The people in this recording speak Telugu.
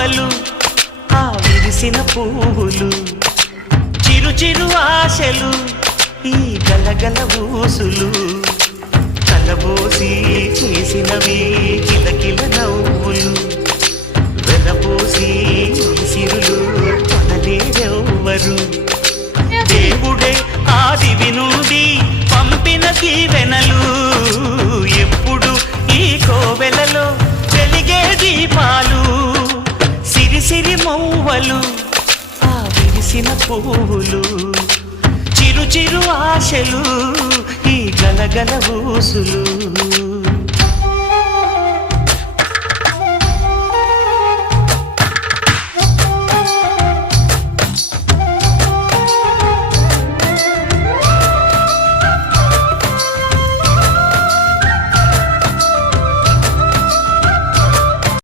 మౌవలు ఆ విరిసిన పువ్వులు చిరు చిరు ఆశలు ఈ గలగల ఊసులు కలబోసి చేసినవి కిలకిల నవ్వులు వెలబోసి సిరులు కొనలేరెవ్వరు దేవుడే ఆదివి నుండి పంపిన దీవెనలు ఎప్పుడు ఈ కోవెలలో వెలిగే దీపాలు సిరి సిరి మౌవలు ఆ విరిసిన పువ్వులు చిరు చిరు ఆశలు ఈ గలగల ఊసులు